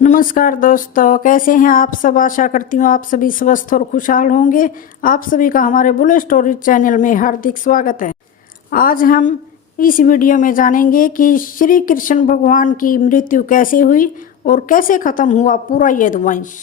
नमस्कार दोस्तों, कैसे हैं आप सब। आशा करती हूँ आप सभी स्वस्थ और खुशहाल होंगे। आप सभी का हमारे बुलेट स्टोरी चैनल में हार्दिक स्वागत है। आज हम इस वीडियो में जानेंगे कि श्री कृष्ण भगवान की मृत्यु कैसे हुई और कैसे खत्म हुआ पूरा यदुवंश।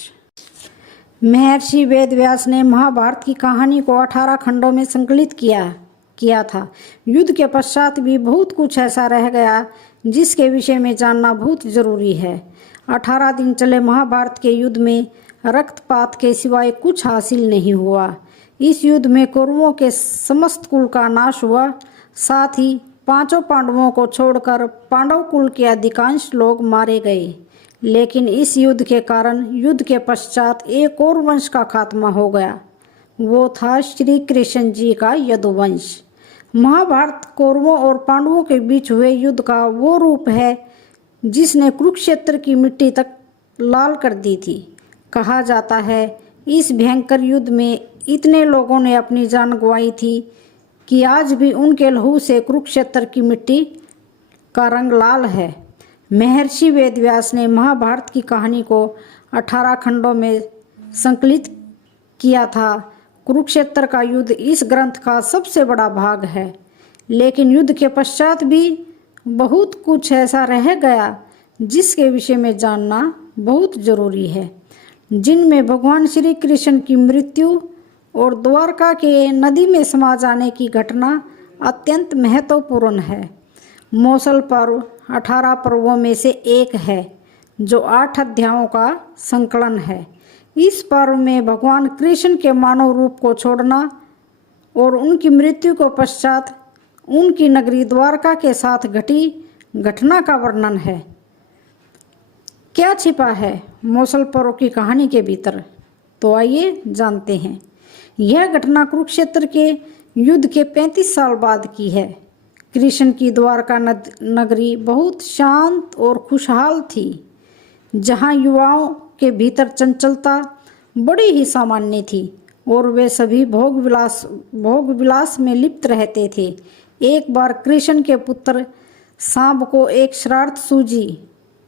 महर्षि वेदव्यास ने महाभारत की कहानी को 18 खंडों में संकलित किया था। युद्ध के पश्चात भी बहुत कुछ ऐसा रह गया जिसके विषय में जानना बहुत जरूरी है। 18 दिन चले महाभारत के युद्ध में रक्तपात के सिवाय कुछ हासिल नहीं हुआ। इस युद्ध में कौरवों के समस्त कुल का नाश हुआ। साथ ही पांचों पांडवों को छोड़कर पांडव कुल के अधिकांश लोग मारे गए। लेकिन इस युद्ध के कारण युद्ध के पश्चात एक और वंश का खात्मा हो गया। वो था श्री कृष्ण जी का यदुवंश। महाभारत कौरवों और पांडवों के बीच हुए युद्ध का वो रूप है जिसने कुरुक्षेत्र की मिट्टी तक लाल कर दी थी। कहा जाता है इस भयंकर युद्ध में इतने लोगों ने अपनी जान गंवाई थी कि आज भी उनके लहू से कुरुक्षेत्र की मिट्टी का रंग लाल है। महर्षि वेदव्यास ने महाभारत की कहानी को 18 खंडों में संकलित किया था। कुरुक्षेत्र का युद्ध इस ग्रंथ का सबसे बड़ा भाग है। लेकिन युद्ध के पश्चात भी बहुत कुछ ऐसा रह गया जिसके विषय में जानना बहुत जरूरी है, जिनमें भगवान श्री कृष्ण की मृत्यु और द्वारका के नदी में समा जाने की घटना अत्यंत महत्वपूर्ण है। मौसल पर्व 18 पर्वों में से एक है जो 8 अध्यायों का संकलन है। इस पर्व में भगवान कृष्ण के मानव रूप को छोड़ना और उनकी मृत्यु को पश्चात उनकी नगरी द्वारका के साथ घटी घटना का वर्णन है। क्या छिपा है मौसल पर्व की कहानी के भीतर, तो आइए जानते हैं। यह घटना कुरुक्षेत्र के युद्ध के 35 साल बाद की है। कृष्ण की द्वारका नगरी बहुत शांत और खुशहाल थी, जहां युवाओं के भीतर चंचलता बड़ी ही सामान्य थी और वे सभी भोग विलास में लिप्त रहते थे। एक बार कृष्ण के पुत्र सांब को एक शरारत सूझी।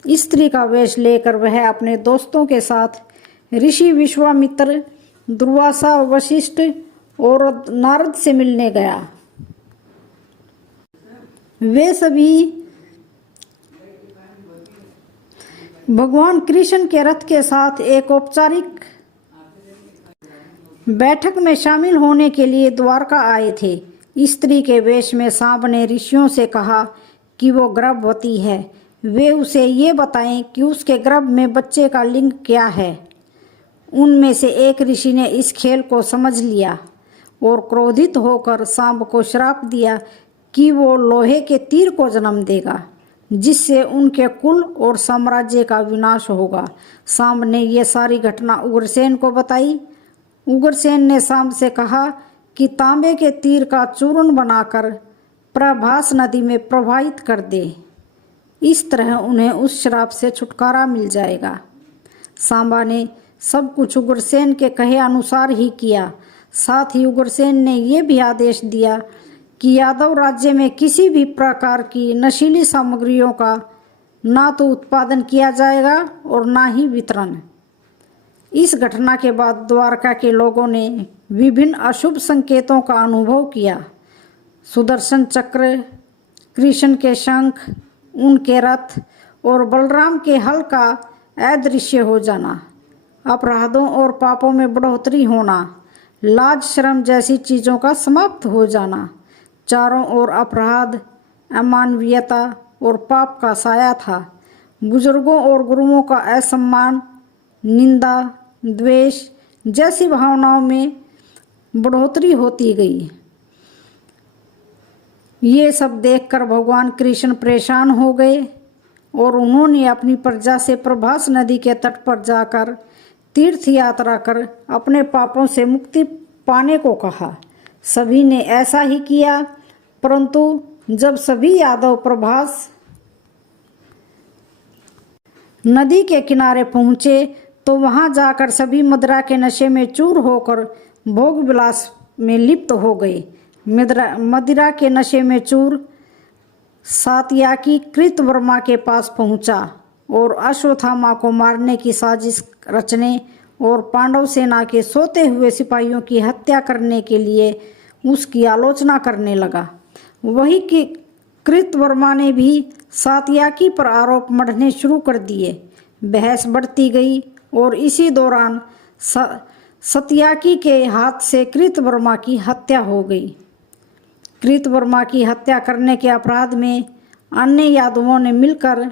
स्त्री का वेश लेकर वह अपने दोस्तों के साथ ऋषि विश्वामित्र, दुर्वासा, वशिष्ठ और नारद से मिलने गया। वे सभी भगवान कृष्ण के रथ के साथ एक औपचारिक बैठक में शामिल होने के लिए द्वारका आए थे। स्त्री के वेश में सांब ने ऋषियों से कहा कि वो गर्भवती है। वे उसे ये बताएं कि उसके गर्भ में बच्चे का लिंग क्या है। उनमें से एक ऋषि ने इस खेल को समझ लिया और क्रोधित होकर सांब को श्राप दिया कि वो लोहे के तीर को जन्म देगा, जिससे उनके कुल और साम्राज्य का विनाश होगा। सांब ने यह सारी घटना उग्रसेन को बताई। उग्रसेन ने सांब से कहा कि तांबे के तीर का चूर्ण बनाकर प्रभास नदी में प्रवाहित कर दे। इस तरह उन्हें उस श्राप से छुटकारा मिल जाएगा। सांबा ने सब कुछ उग्रसेन के कहे अनुसार ही किया। साथ ही उग्रसेन ने यह भी आदेश दिया कि यादव राज्य में किसी भी प्रकार की नशीली सामग्रियों का ना तो उत्पादन किया जाएगा और ना ही वितरण। इस घटना के बाद द्वारका के लोगों ने विभिन्न अशुभ संकेतों का अनुभव किया। सुदर्शन चक्र, कृष्ण के शंख, उनके रथ और बलराम के हल का अदृश्य हो जाना, अपराधों और पापों में बढ़ोतरी होना, लाज शर्म जैसी चीज़ों का समाप्त हो जाना। चारों ओर अपराध, अमानवीयता और पाप का साया था। बुजुर्गों और गुरुओं का असम्मान, निंदा, द्वेष जैसी भावनाओं में बढ़ोतरी होती गई। ये सब देखकर भगवान कृष्ण परेशान हो गए और उन्होंने अपनी प्रजा से प्रभास नदी के तट पर जाकर तीर्थ यात्रा कर अपने पापों से मुक्ति पाने को कहा। सभी ने ऐसा ही किया, परंतु जब सभी यादव प्रभास नदी के किनारे पहुँचे तो वहां जाकर सभी मदिरा के नशे में चूर होकर भोग विलास में लिप्त हो गए। मदिरा के नशे में चूर सातयाकी कृतवर्मा के पास पहुंचा और अश्वत्थामा को मारने की साजिश रचने और पांडव सेना के सोते हुए सिपाहियों की हत्या करने के लिए उसकी आलोचना करने लगा। वही कि कृतवर्मा ने भी सात्यकी पर आरोप मढ़ने शुरू कर दिए। बहस बढ़ती गई और इसी दौरान सात्यकी के हाथ से कृतवर्मा की हत्या हो गई। कृतवर्मा की हत्या करने के अपराध में अन्य यादवों ने मिलकर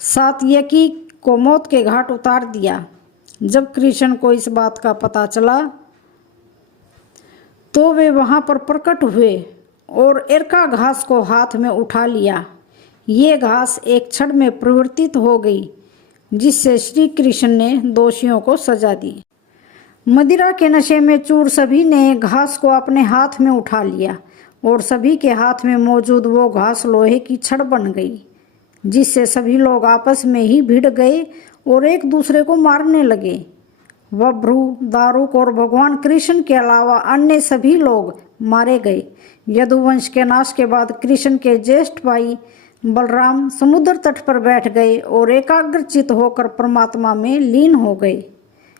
सात्यकी को मौत के घाट उतार दिया। जब कृष्ण को इस बात का पता चला तो वे वहां पर प्रकट हुए और एरका घास को हाथ में उठा लिया। ये घास एक क्षण में परिवर्तित हो गई, जिससे श्री कृष्ण ने दोषियों को सजा दी। मदिरा के नशे में चूर सभी ने घास को अपने हाथ में उठा लिया और सभी के हाथ में मौजूद वो घास लोहे की छड़ बन गई, जिससे सभी लोग आपस में ही भिड़ गए और एक दूसरे को मारने लगे। बभ्रू, दारुक और भगवान कृष्ण के अलावा अन्य सभी लोग मारे गए। यदुवंश के नाश के बाद कृष्ण के ज्येष्ठ भाई बलराम समुद्र तट पर बैठ गए और एकाग्रचित होकर परमात्मा में लीन हो गए।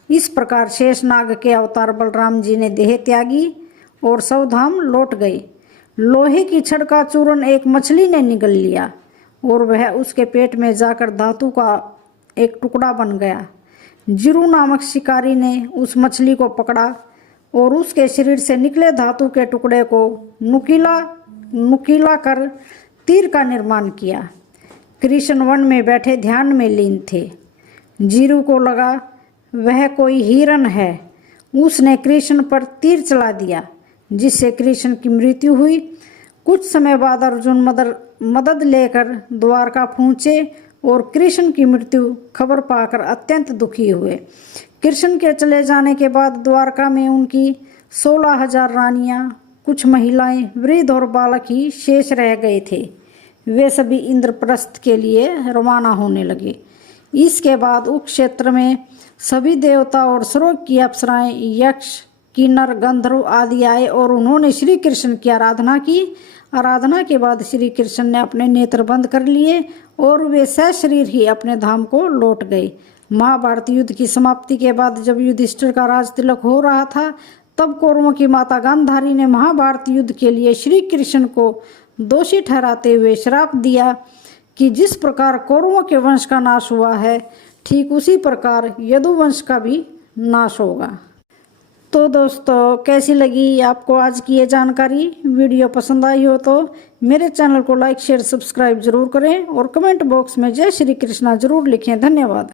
इस प्रकार शेषनाग के अवतार बलराम जी ने देह त्यागी और सौधाम लौट गए। लोहे की छड़ का चूर्ण एक मछली ने निगल लिया और वह उसके पेट में जाकर धातु का एक टुकड़ा बन गया। जिरु नामक शिकारी ने उस मछली को पकड़ा और उसके शरीर से निकले धातु के टुकड़े को नुकीला कर तीर का निर्माण किया। कृष्ण वन में बैठे ध्यान में लीन थे। जिरु को लगा वह कोई हिरण है। उसने कृष्ण पर तीर चला दिया, जिससे कृष्ण की मृत्यु हुई। कुछ समय बाद अर्जुन मदद लेकर द्वारका पहुँचे और कृष्ण की मृत्यु खबर पाकर अत्यंत दुखी हुए। कृष्ण के चले जाने के बाद द्वारका में उनकी 16,000 रानियां, कुछ महिलाएं, वृद्ध और बालक ही शेष रह गए थे। वे सभी इंद्रप्रस्थ के लिए रवाना होने लगे। इसके बाद उस क्षेत्र में सभी देवता और स्वर्ग की अप्सराएं, यक्ष, किन्नर, गंधर्व आदि आए और उन्होंने श्री कृष्ण की आराधना की। आराधना के बाद श्री कृष्ण ने अपने नेत्र बंद कर लिए और वे सशरीर ही अपने धाम को लौट गए। महाभारत युद्ध की समाप्ति के बाद जब युधिष्ठिर का राज तिलक हो रहा था, तब कौरवों की माता गांधारी ने महाभारत युद्ध के लिए श्री कृष्ण को दोषी ठहराते हुए श्राप दिया कि जिस प्रकार कौरवों के वंश का नाश हुआ है, ठीक उसी प्रकार यदुवंश का भी नाश होगा। तो दोस्तों, कैसी लगी आपको आज की ये जानकारी? वीडियो पसंद आई हो तो मेरे चैनल को लाइक, शेयर, सब्सक्राइब जरूर करें और कमेंट बॉक्स में जय श्री कृष्णा जरूर लिखें। धन्यवाद।